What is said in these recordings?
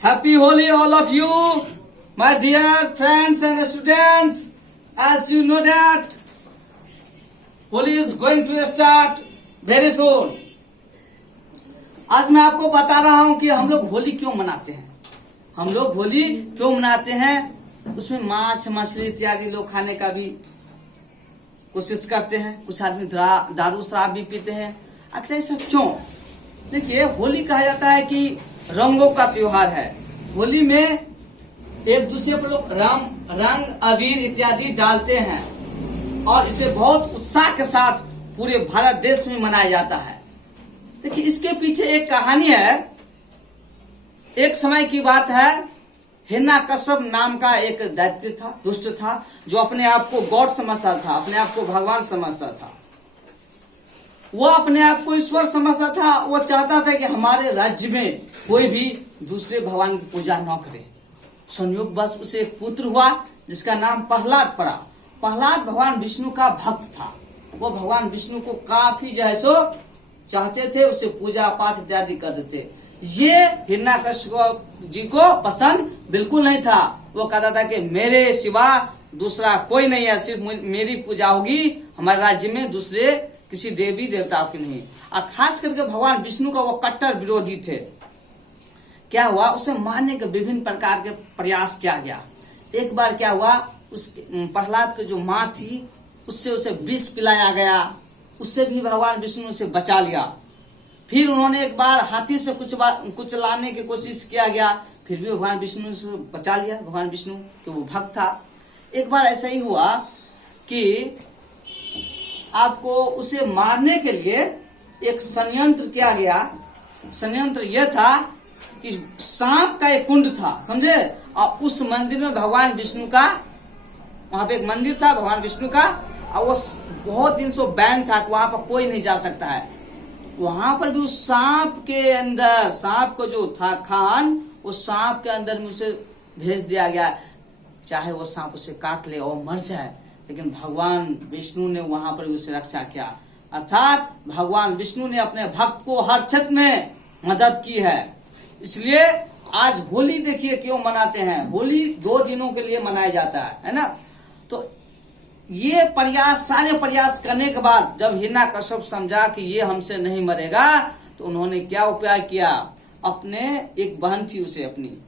Happy Holi all of you, my dear friends and students. As you know that Holi is going to start very soon. आज मैं आपको बता रहा हूँ कि हम लोग होली क्यों मनाते हैं। हम लोग होली क्यों मनाते हैं, उसमें मांस मछली इत्यादि लोग खाने का भी कोशिश करते हैं। कुछ आदमी दारू शराब भी पीते हैं। आखिर ऐसा क्यों? देखिए, होली कहा जाता है कि रंगों का त्योहार है। होली में एक दूसरे पर लोग रंग अबीर इत्यादि डालते हैं और इसे बहुत उत्साह के साथ पूरे भारत देश में मनाया जाता है। देखिए, इसके पीछे एक कहानी है। एक समय की बात है, हिरण्यकश्यप नाम का एक दैत्य था, दुष्ट था, जो अपने आप को गॉड समझता था, अपने आप को भगवान समझता था। वो अपने आप को ईश्वर समझता था। वो चाहता था कि हमारे राज्य में कोई भी दूसरे भगवान की पूजा न करे। संयोगवश उसे एक पुत्र हुआ जिसका नाम प्रहलाद पड़ा। प्रहलाद भगवान विष्णु का भक्त था। वो भगवान विष्णु को काफी जो है सो चाहते थे, उसे पूजा पाठ इत्यादि करते थे। ये हिरण्यकश्यप जी को पसंद बिल्कुल नहीं था। वो कहता था कि मेरे सिवा दूसरा कोई नहीं है, सिर्फ मेरी पूजा होगी हमारे राज्य में, दूसरे किसी देवी देवताओं की नहीं। और खास करके भगवान विष्णु का वो कट्टर विरोधी थे। क्या हुआ, उसे मारने के विभिन्न प्रकार के प्रयास किया गया। एक बार क्या हुआ, उस प्रहलाद की जो माँ थी उससे उसे विष पिलाया गया। उससे भी भगवान विष्णु से बचा लिया। फिर उन्होंने एक बार हाथी से कुछ लाने की कोशिश किया गया, फिर भी भगवान विष्णु से बचा लिया। भगवान विष्णु के वो भक्त था। एक बार ऐसा ही हुआ कि आपको उसे मारने के लिए एक षड्यंत्र किया गया। षड्यंत्र यह था कि सांप का एक कुंड था, समझे, और उस मंदिर में भगवान विष्णु का, वहां पे एक मंदिर था भगवान विष्णु का, और वो बहुत दिन से बैन था कि वहां पर कोई नहीं जा सकता है। वहां पर भी उस सांप के अंदर, सांप को जो था खान, उस सांप के अंदर में उसे भेज दिया गया। चाहे वो सांप उसे काट ले और मर जाए, लेकिन भगवान विष्णु ने वहां पर उसे रक्षा किया। अर्थात भगवान विष्णु ने अपने भक्त को हर क्षेत्र में मदद की है। इसलिए आज होली देखिए क्यों मनाते हैं। होली 2 दिनों के लिए मनाया जाता है ना। तो ये सारे प्रयास करने के बाद जब हिरण्यकश्यप समझा कि ये हमसे नहीं मरेगा, तो उन्होंने क्या उपाय किया। अपने एक बहन थी उसे, अपनी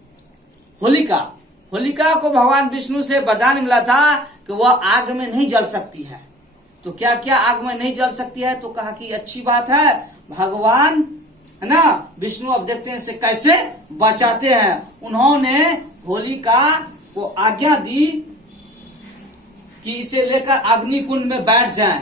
होलिका को भगवान विष्णु से वरदान मिला था कि वह आग में नहीं जल सकती है। तो क्या क्या आग में नहीं जल सकती है, तो कहा कि अच्छी बात है, भगवान है ना विष्णु, अब देखते हैं इसे कैसे बचाते हैं। उन्होंने होलिका को आज्ञा दी कि इसे लेकर अग्नि कुंड में बैठ जाएं,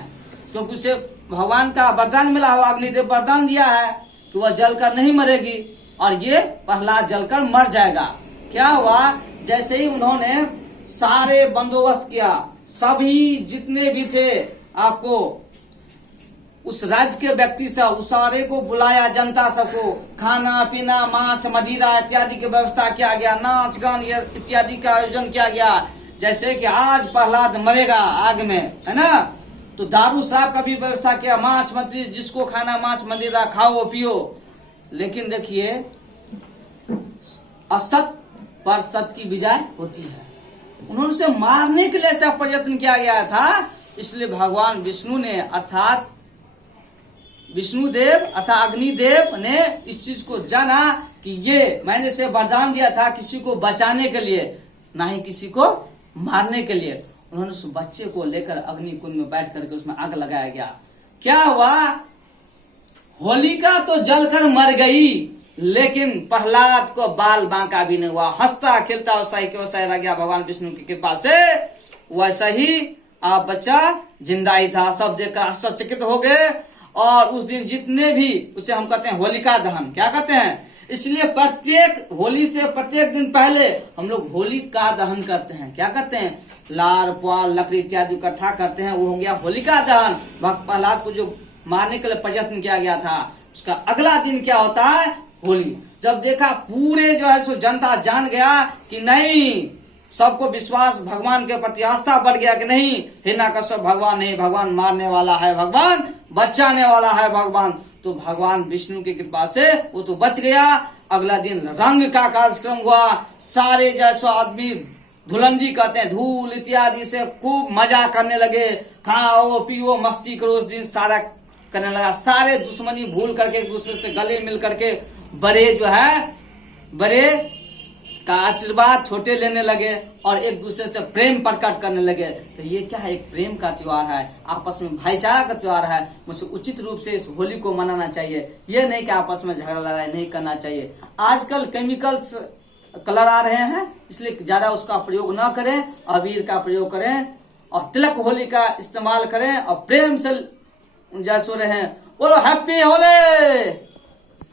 क्योंकि उसे भगवान का वरदान मिला हुआ, अग्निदेव वरदान दिया है कि वह जलकर नहीं मरेगी और ये प्रहलाद जलकर मर जाएगा। क्या हुआ, जैसे ही उन्होंने सारे बंदोबस्त किया, सभी जितने भी थे आपको उस राज्य के व्यक्ति सब, उस सारे को बुलाया, जनता सबको खाना पीना मांस मदिरा इत्यादि की व्यवस्था किया गया, नाच गान इत्यादि का आयोजन किया गया। जैसे कि आज प्रहलाद मरेगा आग में, है ना, तो दारू शराब का भी व्यवस्था किया, मांस मदिरा, जिसको खाना मांस मदिरा खाओ पियो। लेकिन देखिए, असत पर सत की विजय होती है। उन्होंने उसे मारने के लिए ऐसा प्रयत्न किया गया था। इसलिए भगवान विष्णु ने, अर्थात विष्णुदेव अर्थात अग्निदेव ने इस चीज को जाना कि ये मैंने से वरदान दिया था किसी को बचाने के लिए, ना ही किसी को मारने के लिए। उन्होंने उस बच्चे को लेकर अग्नि कुंड में बैठ करके उसमें आग लगाया गया। क्या हुआ, होलिका तो जलकर मर गई, लेकिन प्रहलाद को बाल बांका भी नहीं हुआ। हंसता खेलता वैसा ही रह गया। भगवान विष्णु की कृपा से वैसा ही आप बच्चा जिंदा ही था। सब देखकर आश्चर्यचकित हो गए। और उस दिन जितने भी, उसे हम कहते हैं होलिका दहन, क्या कहते हैं, इसलिए प्रत्येक होली से प्रत्येक दिन पहले हम लोग होलिका दहन करते हैं। क्या करते हैं, लार पुआल लकड़ी इत्यादि इकट्ठा करते हैं, वो हो गया होलिका दहन। भक्त प्रहलाद को जो मारने के लिए प्रयत्न किया गया था, उसका अगला दिन क्या होता है, होली। जब देखा पूरे जो है सो जनता जान गया कि नहीं, सबको विश्वास भगवान के प्रति आस्था बढ़ गया कि नहीं, हिरण्यकश्यप भगवान नहीं, भगवान मारने वाला है, भगवान बचाने वाला है भगवान। तो भगवान विष्णु की कृपा से वो तो बच गया। अगला दिन रंग का कार्यक्रम हुआ। सारे जैसो आदमी धुलंडी कहते हैं, धूल इत्यादि से खूब मजा करने लगे, खाओ पियो मस्ती करो। उस दिन सारा करने लगा, सारे दुश्मनी भूल करके एक दूसरे से गले मिल करके बड़े जो है बड़े का आशीर्वाद छोटे लेने लगे और एक दूसरे से प्रेम प्रकट करने लगे। तो ये क्या है, एक प्रेम का त्योहार है, आपस में भाईचारा का त्योहार है। मुझे उचित रूप से इस होली को मनाना चाहिए, ये नहीं कि आपस में झगड़ा लड़ाई नहीं करना चाहिए। आजकल केमिकल्स कलर आ रहे हैं, इसलिए ज्यादा उसका प्रयोग ना करें, अबीर का प्रयोग करें और तिलक होली का इस्तेमाल करें और प्रेम से जैसो रहें। बोलो हैप्पी होली।